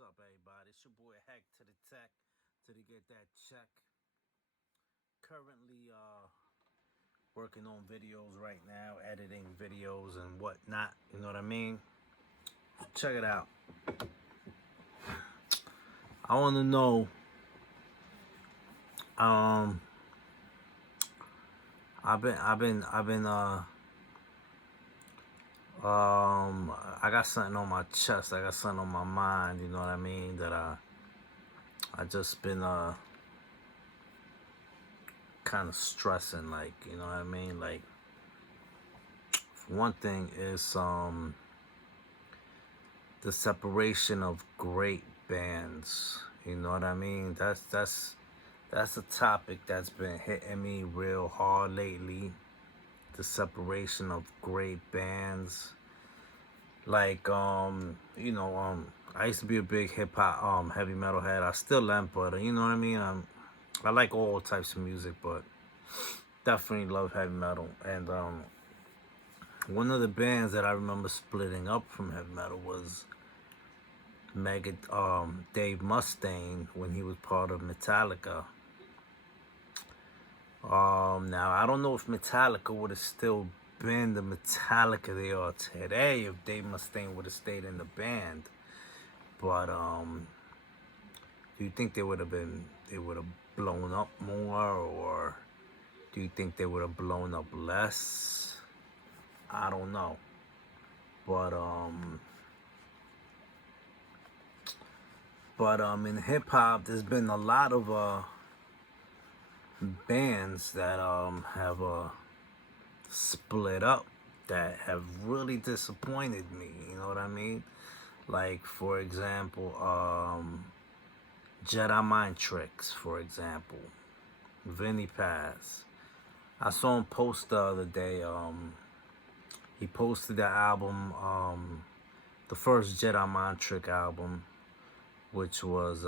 What's up, everybody? It's your boy Heck to the Tech to get that check. Currently, working on videos right now, editing videos and whatnot. You know what I mean? Check it out. I want to know. Um, I got something on my chest. I got something on my mind. You know what I mean? That I just been kind of stressing. Like, you know what I mean? Like, one thing is the separation of great bands. You know what I mean? That's a topic that's been hitting me real hard lately. The separation of great bands. Like I used to be a big hip hop heavy metal head. I still am, but you know what I mean? I like all types of music, but definitely love heavy metal. And one of the bands that I remember splitting up from heavy metal was Dave Mustaine when he was part of Metallica. Now I don't know if Metallica would have still been the Metallica they are today if Dave Mustaine would have stayed in the band. But do you think they would have blown up more, or do you think they would have blown up less? I don't know. But in hip hop, there's been a lot of bands that have split up that have really disappointed me. You know what I mean? Like, for example, Jedi Mind Tricks, for example, Vinny Paz. I saw him post the other day. He posted the album, the first Jedi Mind Trick album, which was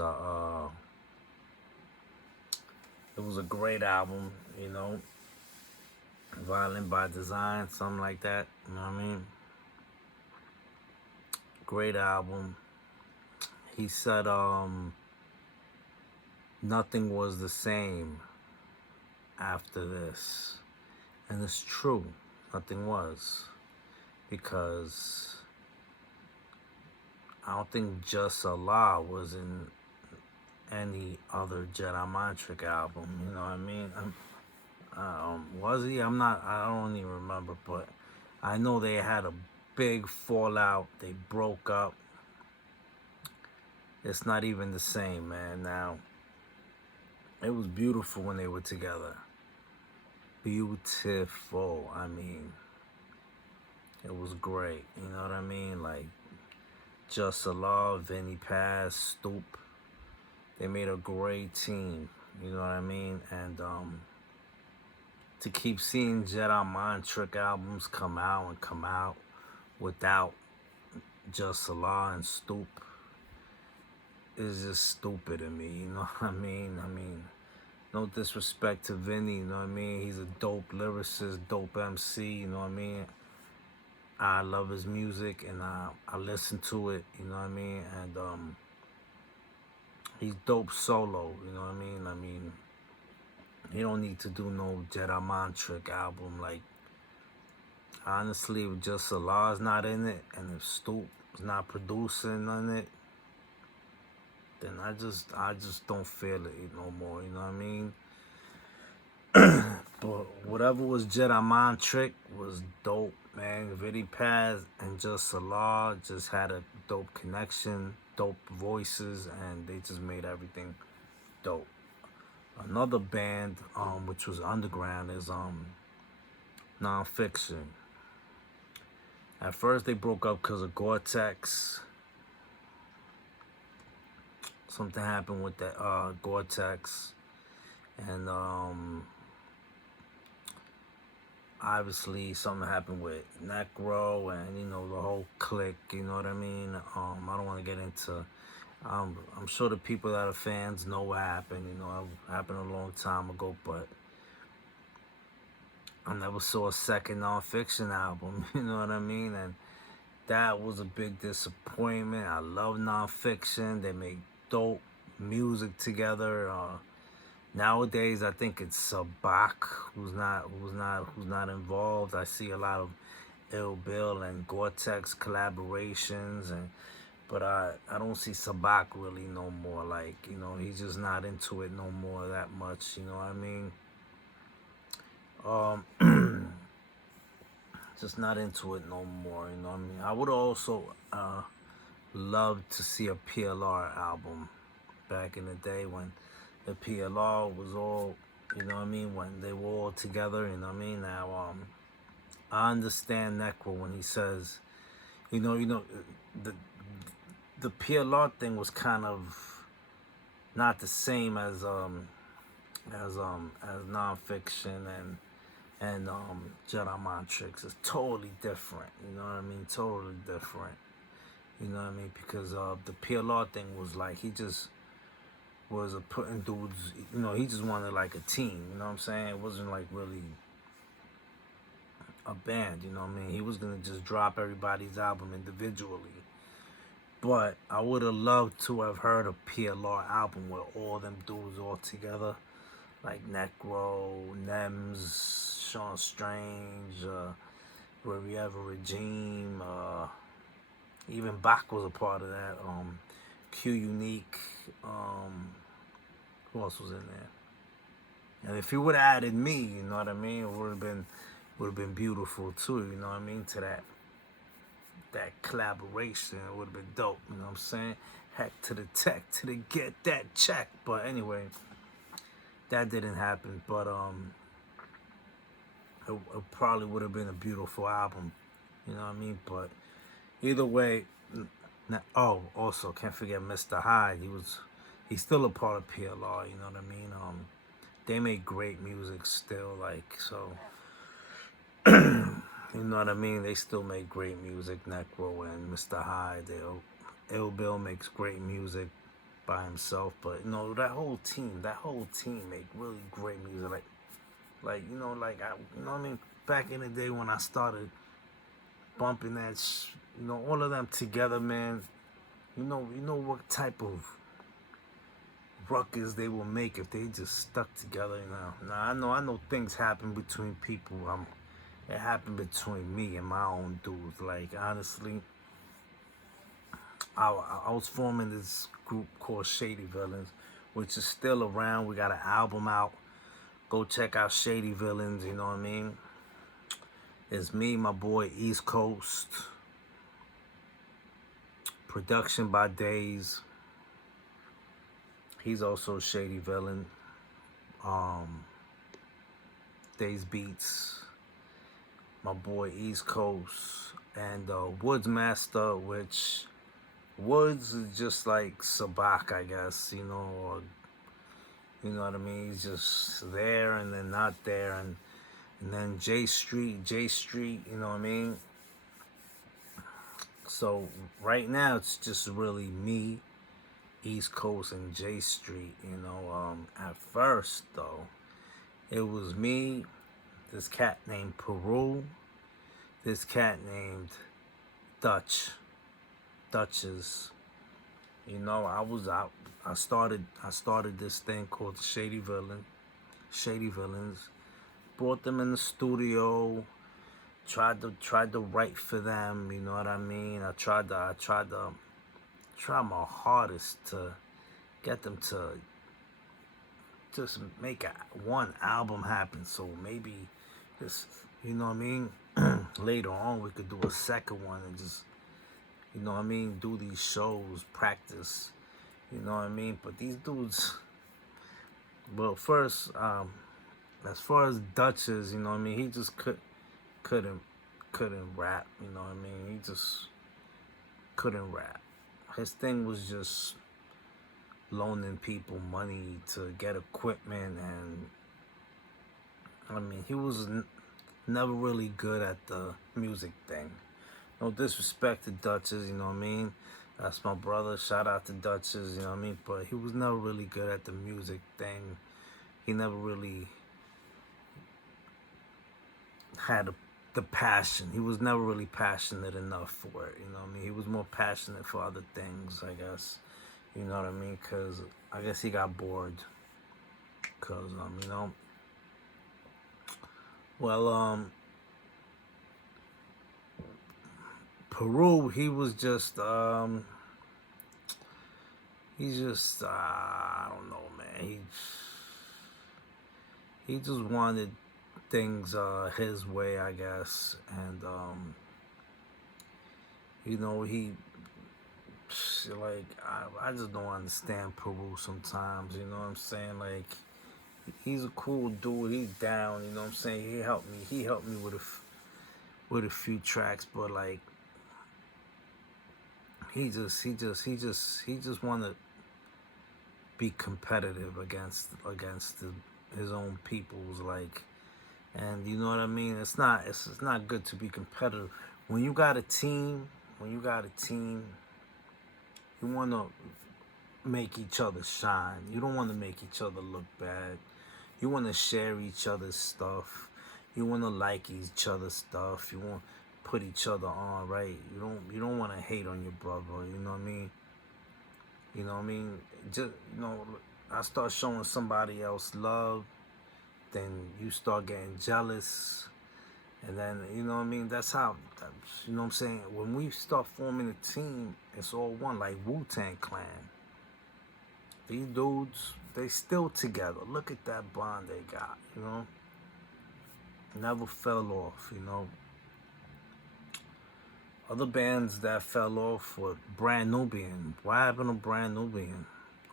it was a great album, you know, Violent by Design, something like that. You know what I mean? Great album. He said nothing was the same after this. And it's true. Nothing was. Because I don't think Just Allah was in any other Jedi Mind Trick album. You know what I mean? Was he? I don't even remember. But I know they had a big fallout. They broke up. It's not even the same, man. Now, it was beautiful when they were together. Beautiful. I mean, it was great. You know what I mean? Like, Just Allah, Vinny Paz, Stoop. They made a great team. You know what I mean? And to keep seeing Jedi Mind Trick albums come out without Just Allah and Stoop is just stupid to me. You know what I mean? No disrespect to Vinny, you know what I mean? He's a dope lyricist, dope MC, you know what I mean? I love his music and I listen to it, you know what I mean? And he's dope solo, you know what I mean? He don't need to do no Jedi Mind Trick album. Like, honestly, if Just Allah's not in it and if Stoop is not producing on it, then I just don't feel it no more, you know what I mean? But whatever was Jedi Mind Trick was dope, man. Vinny Paz and Just Allah just had a dope connection, dope voices, and they just made everything dope. Another band, which was underground, is Nonfiction. At first, they broke up because of Gore-Tex. Something happened with that Gore-Tex, and obviously something happened with Necro and the whole clique. You know what I mean? I don't want to get into. I'm sure the people that are fans know what happened. It happened a long time ago, but I never saw a second Nonfiction album. You know what I mean? And That was a big disappointment. I love nonfiction. They make dope music together. Nowadays, I think it's Sabak who's not involved. I see a lot of Ill Bill and Gore-Tex collaborations, but I don't see Sabak really no more. Like, he's just not into it no more that much. You know what I mean? Just not into it no more. You know what I mean? I would also love to see a PLR album back in the day when the PLR was all, you know what I mean, when they were all together, you know what I mean? Now, I understand Necro when he says, the the PLR thing was kind of not the same as nonfiction and Jedi Mind Tricks. It's totally different, you know what I mean? Totally different. You know what I mean? Because the PLR thing was like he just was putting dudes, he just wanted like a team, you know what I'm saying? It wasn't like really a band, you know what I mean? He was gonna just drop everybody's album individually. But I would have loved to have heard a PLR album with all them dudes all together. Like Necro, Nems, Sean Strange, Riviera Regime, even Bach was a part of that. Q Unique, who else was in there? And if he would have added me, you know what I mean, it would have been beautiful too, you know what I mean, to that collaboration. It would have been dope, you know what I'm saying? Heck to the Teck to the get that check. But anyway, that didn't happen. But it probably would have been a beautiful album, you know what I mean? But either way, also can't forget Mr. Hyde. He's still a part of PLR, you know what I mean? They make great music still, like, so. You know what I mean? They still make great music. Necro and Mr. Hyde. Ill Bill makes great music by himself, but that whole team make really great music. Like you know what I mean? Back in the day when I started bumping that, all of them together, man. You know what type of ruckus they will make if they just stuck together. Now I know things happen between people. It happened between me and my own dudes. Like, honestly, I was forming this group called Shady Villains, which is still around. We got an album out. Go check out Shady Villains, you know what I mean? It's me, my boy East Coast. Production by Days. He's also a Shady Villain. Days Beats. My boy East Coast. And Woods Master, which Woods is just like Sabak, I guess, or you know what I mean? He's just there and then not there, and then J Street, you know what I mean? So right now it's just really me, East Coast, and J Street, At first though, it was me, this cat named Peru, this cat named Duchess. I started this thing called the Shady Villains. Brought them in the studio. Tried to write for them. You know what I mean? I tried my hardest to get them to just make one album happen. So maybe just, you know what I mean? Later on we could do a second one and just, you know what I mean, do these shows, practice, you know what I mean? But these dudes, well, first, as far as Duchess, you know what I mean, he just couldn't rap, you know what I mean? He just couldn't rap. His thing was just loaning people money to get equipment, and I mean, he was never really good at the music thing. No disrespect to Duchess, you know what I mean? That's my brother. Shout out to Duchess, you know what I mean? But he was never really good at the music thing. He never really had the passion. He was never really passionate enough for it. You know what I mean? He was more passionate for other things, I guess. You know what I mean? Because I guess he got bored. Because, you know. Well, Peru, he was just, he's just, I don't know, man. He just wanted things his way, I guess. And, you know, like, I just don't understand Peru sometimes, you know what I'm saying? Like, he's a cool dude, he's down, you know what I'm saying? He helped me with a few tracks, but like, he just want to be competitive against his own people's, like, and you know what I mean? It's not good to be competitive. When you got a team, you want to make each other shine. You don't want to make each other look bad. You want to share each other's stuff. You want to like each other's stuff. You want to put each other on, right? You don't want to hate on your brother. You know what I mean? You know what I mean? Just, you know, I start showing somebody else love, then you start getting jealous, and then, you know what I mean? That's how, you know what I'm saying? When we start forming a team, it's all one, like Wu-Tang Clan. These dudes, they still together. Look at that bond they got, you know? Never fell off, you know? Other bands that fell off were Brand Nubian. Why haven't a Brand Nubian?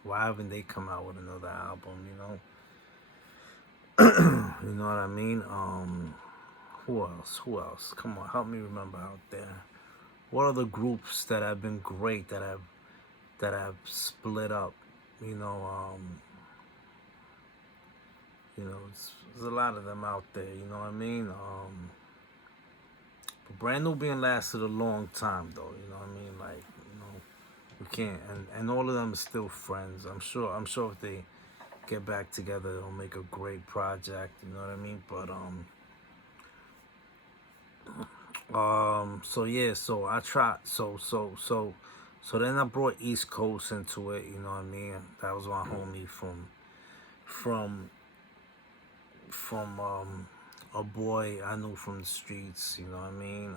Why haven't they come out with another album, you know? You know what I mean? Who else? Come on, help me remember out there. What are the groups that have been great that have split up? You know, there's a lot of them out there. You know what I mean? But Brand Nubian lasted a long time, though. You know what I mean? Like, you know, we can't, and all of them are still friends. I'm sure if they get back together, they'll make a great project. You know what I mean? But so yeah, so I tried, so then I brought East Coast into it, you know what I mean? That was my homie from a boy I knew from the streets, you know what I mean?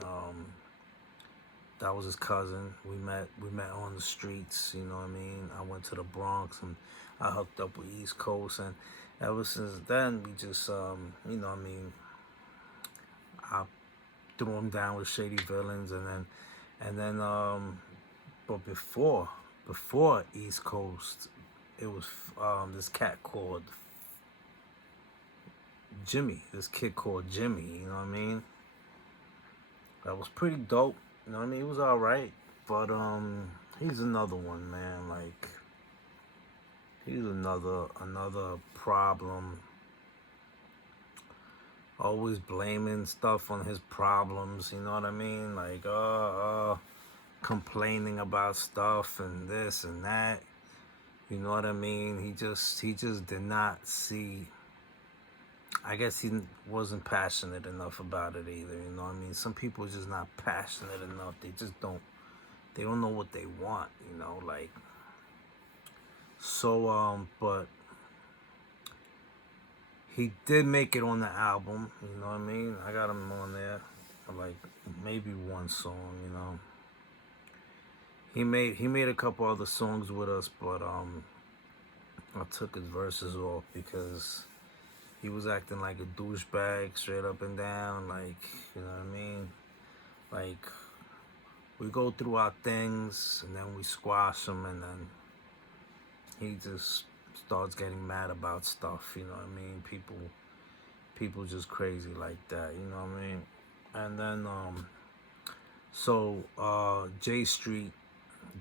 That was his cousin. We met on the streets, you know what I mean? I went to the Bronx and I hooked up with East Coast, and ever since then we just you know what I mean, I threw him down with Shady Villains, and then but before East Coast, it was this cat called Jimmy. This kid called Jimmy, you know what I mean? That was pretty dope. You know what I mean? He was alright. But he's another one, man. Like, he's another problem. Always blaming stuff on his problems, you know what I mean? Like, complaining about stuff and this and that. You know what I mean? He just did not see. I guess he wasn't passionate enough about it either. You know what I mean? Some people are just not passionate enough. They just don't. They don't know what they want. You know, like. So but he did make it on the album. You know what I mean? I got him on there for like maybe one song. You know. He made a couple other songs with us, but I took his verses off because he was acting like a douchebag straight up and down, like, you know what I mean? Like, we go through our things and then we squash them, and then he just starts getting mad about stuff, you know what I mean? People just crazy like that, you know what I mean? And then J Street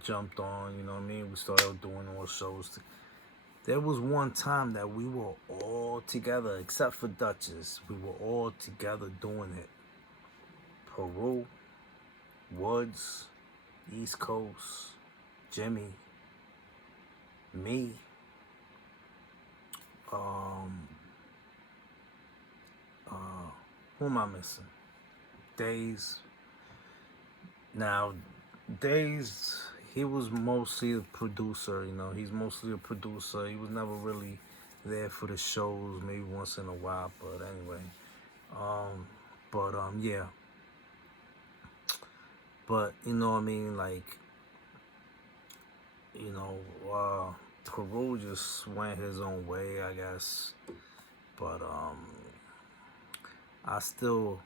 jumped on, you know what I mean? We started doing all shows. There was one time that we were all together, except for Duchess. We were all together doing it. Peru, Woods, East Coast, Jimmy, me, who am I missing? Days. Now, Days, he was mostly a producer. He's mostly a producer. He was never really there for the shows, maybe once in a while. But anyway, um, yeah. But you know what I mean, like, you know, Peru just went his own way, I guess. But I still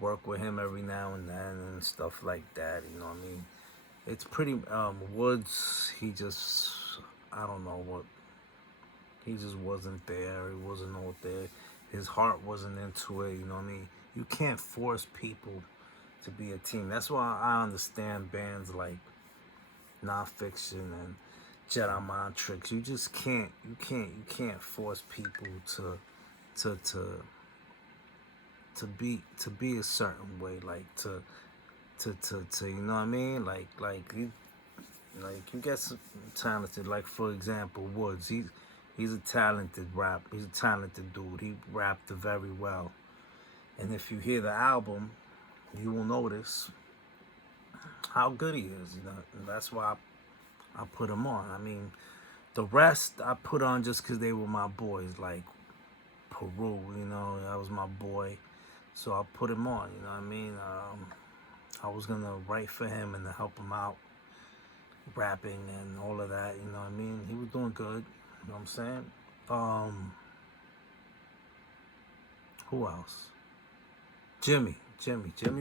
work with him every now and then and stuff like that. You know what I mean? It's pretty. Woods, he just, I don't know what. He just wasn't there. He wasn't out there. His heart wasn't into it. You know what I mean? You can't force people to be a team. That's why I understand bands like Nonfiction and Jedi Mind Tricks. You just can't. You can't force people to to to be a certain way. Like to you know what I mean? Like you get some talented. Like for example, Woods. He's a talented rap. He's a talented dude. He rapped very well. And if you hear the album, you will notice how good he is. And that's why I put him on. I mean, the rest I put on just because they were my boys. Like Peru, that was my boy. So I put him on. You know what I mean? I was gonna write for him and to help him out, rapping and all of that. You know what I mean? He was doing good. You know what I'm saying? Who else? Jimmy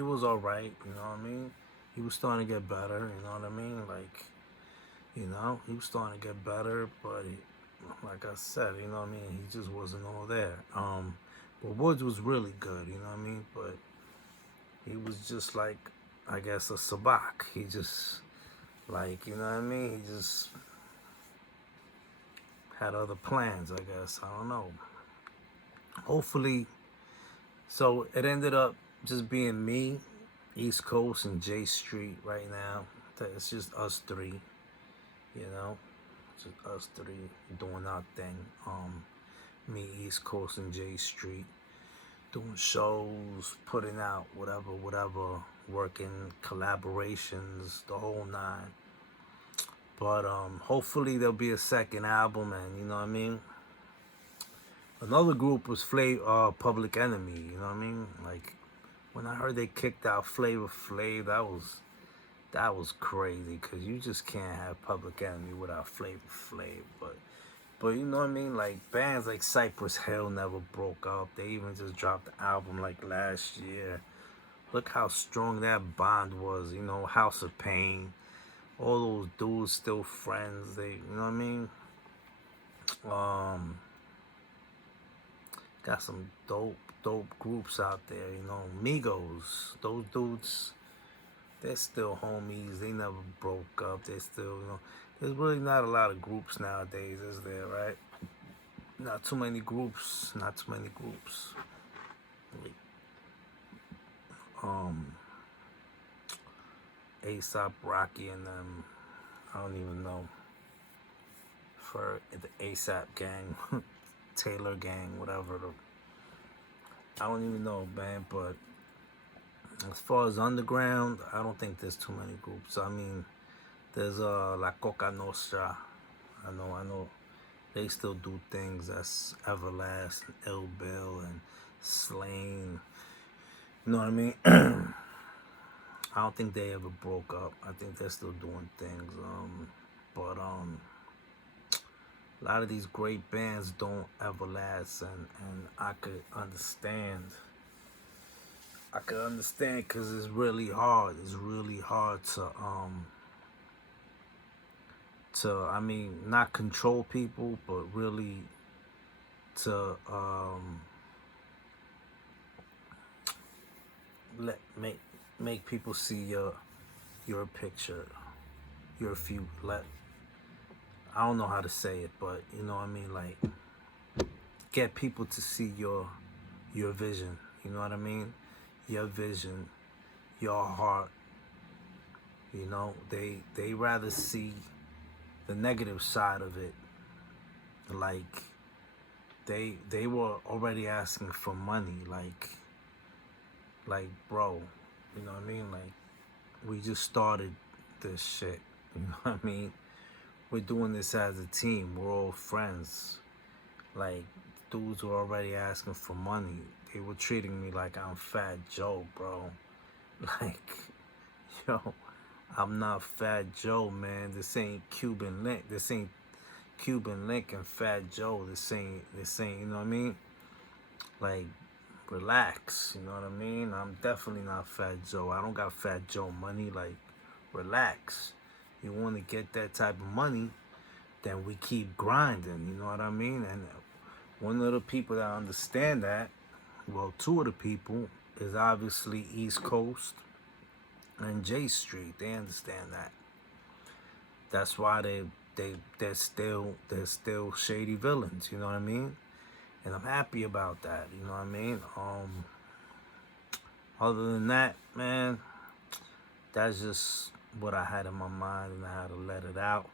was all right. You know what I mean? He was starting to get better. You know what I mean? Like, he was starting to get better, but like I said, you know what I mean? He just wasn't all there. But Woods was really good. You know what I mean? But he was just like, I guess, a sabak. He just, like, you know what I mean? He just had other plans, I guess. I don't know. Hopefully, so it ended up just being me, East Coast, and J Street right now. It's just us three, just us three doing our thing. Me, East Coast, and J Street, doing shows, putting out whatever, working collaborations, the whole nine. But hopefully there'll be a second album, and you know what I mean. Another group was Public Enemy. You know what I mean? Like when I heard they kicked out Flavor Flav, that was crazy because you just can't have Public Enemy without Flavor Flav. But you know what I mean? Like bands like Cypress Hill never broke up. They even just dropped the album like last year. Look how strong that bond was. House of Pain. All those dudes still friends. You know what I mean? Got some dope groups out there. Migos. Those dudes, they're still homies. They never broke up. They still, there's really not a lot of groups nowadays, is there, right? Not too many groups. A$AP Rocky and them, I don't even know. For the A$AP gang, Taylor gang, whatever. I don't even know, man. But as far as underground, I don't think there's too many groups. I mean, there's La Coca Nostra. I know. They still do things. That's Everlast, and Ill Bill, and Slain. You know what I mean? I don't think they ever broke up. I think they're still doing things. But a lot of these great bands don't ever last, and I could understand. Because it's really hard. It's really hard to I mean, not control people, but really to make people see your picture, your few I don't know how to say it, but you know what I mean, like get people to see your vision. You know what I mean? Your vision, your heart. They rather see the negative side of it. Like they were already asking for money. Like Like, bro, you know what I mean? Like, we just started this shit. You know what I mean? We're doing this as a team. We're all friends. Like, dudes were already asking for money. They were treating me like I'm Fat Joe, bro. Like, yo, I'm not Fat Joe, man. This ain't Cuban Link. This ain't Cuban Link and Fat Joe. This ain't, you know what I mean? Like, relax, you know what I mean? I'm definitely not Fat Joe. I don't got Fat Joe money. Like, relax. You want to get that type of money, then we keep grinding, you know what I mean? And one of the people that understand that, well, two of the people, is obviously East Coast and J Street. They understand that. That's why they're still shady villains, you know what I mean? And I'm happy about that, you know what I mean? Other than that, man, that's just what I had in my mind and I had to let it out.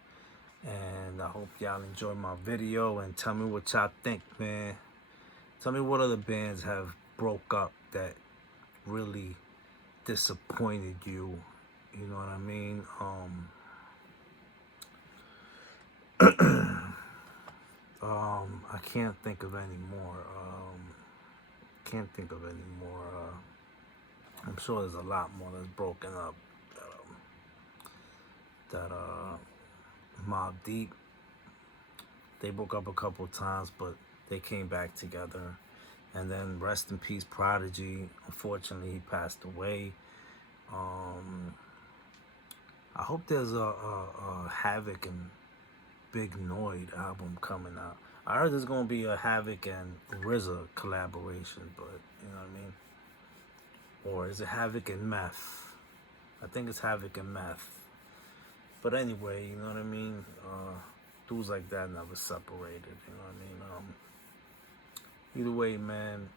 And I hope y'all enjoy my video and tell me what y'all think, man. Tell me what other bands have broke up that really disappointed you. You know what I mean? I can't think of any more. Can't think of any more. I'm sure there's a lot more that's broken up. That Mobb Deep, they broke up a couple times, but they came back together. And then rest in peace, Prodigy. Unfortunately, he passed away. I hope there's a Havoc and Big Noid album coming out. I heard there's gonna be a Havoc and RZA collaboration, but you know what I mean? Or is it Havoc and Meth? I think it's Havoc and Meth. But anyway, you know what I mean? Dudes like that never separated, you know what I mean? Either way, man,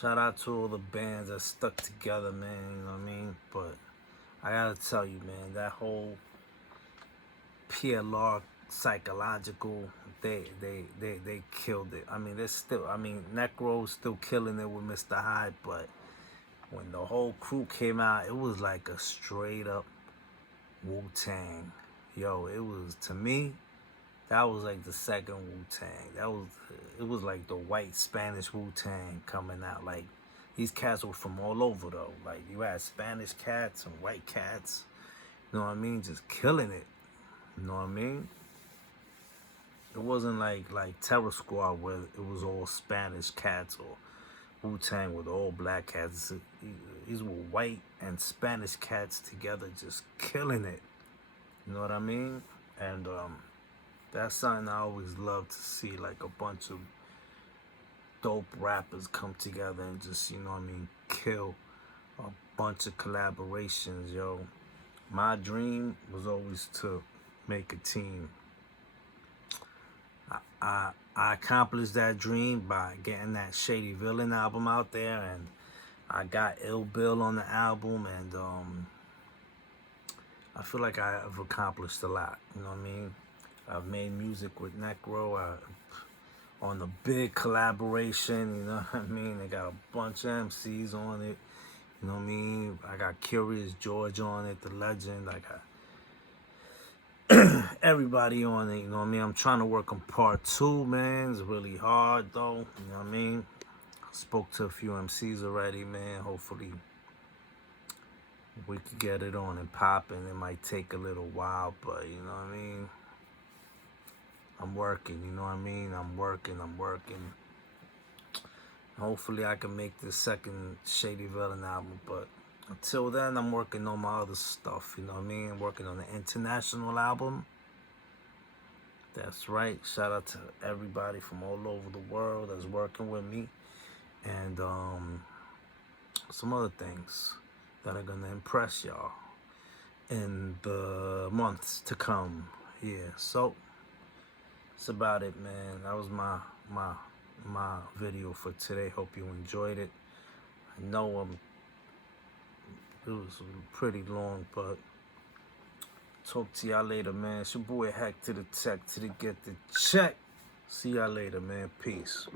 shout out to all the bands that stuck together, man, you know what I mean? But I gotta tell you, man, that whole PLR psychological, they killed it. I mean, Necro's still killing it with Mr. Hyde, but when the whole crew came out, it was like a straight up Wu-Tang. Yo, it was, to me, that was like the second Wu-Tang. It was like the white Spanish Wu-Tang coming out. Like, these cats were from all over though. Like, you had Spanish cats and white cats, you know what I mean? Just killing it, you know what I mean? It wasn't like Terror Squad where it was all Spanish cats or Wu-Tang with all black cats. These were white and Spanish cats together just killing it, you know what I mean? And that's something I always love to see, like a bunch of dope rappers come together and just, you know what I mean, kill a bunch of collaborations, yo. My dream was always to make a team. I accomplished that dream by getting that Shady Villain album out there, and I got Ill Bill on the album, and I feel like I've accomplished a lot, you know what I mean? I've made music with Necro on the big collaboration, you know what I mean? They got a bunch of MCs on it, you know what I mean? I got Curious George on it, the legend. I got everybody on it, you know what I mean? I'm trying to work on part 2, man. It's really hard, though, you know what I mean? I spoke to a few MCs already, man. Hopefully we could get it on and popping. It might take a little while, but you know what I mean? I'm working, you know what I mean? I'm working. Hopefully I can make the second Shady Villain album, but until then, I'm working on my other stuff, you know what I mean? I'm working on the international album. That's right. Shout out to everybody from all over the world that's working with me. And some other things that are gonna impress y'all in the months to come. Yeah, so that's about it, man. That was my video for today. Hope you enjoyed it. I know it was pretty long, but talk to y'all later, man. It's your boy Hack to the Tech to the Get the Check. See y'all later, man. Peace.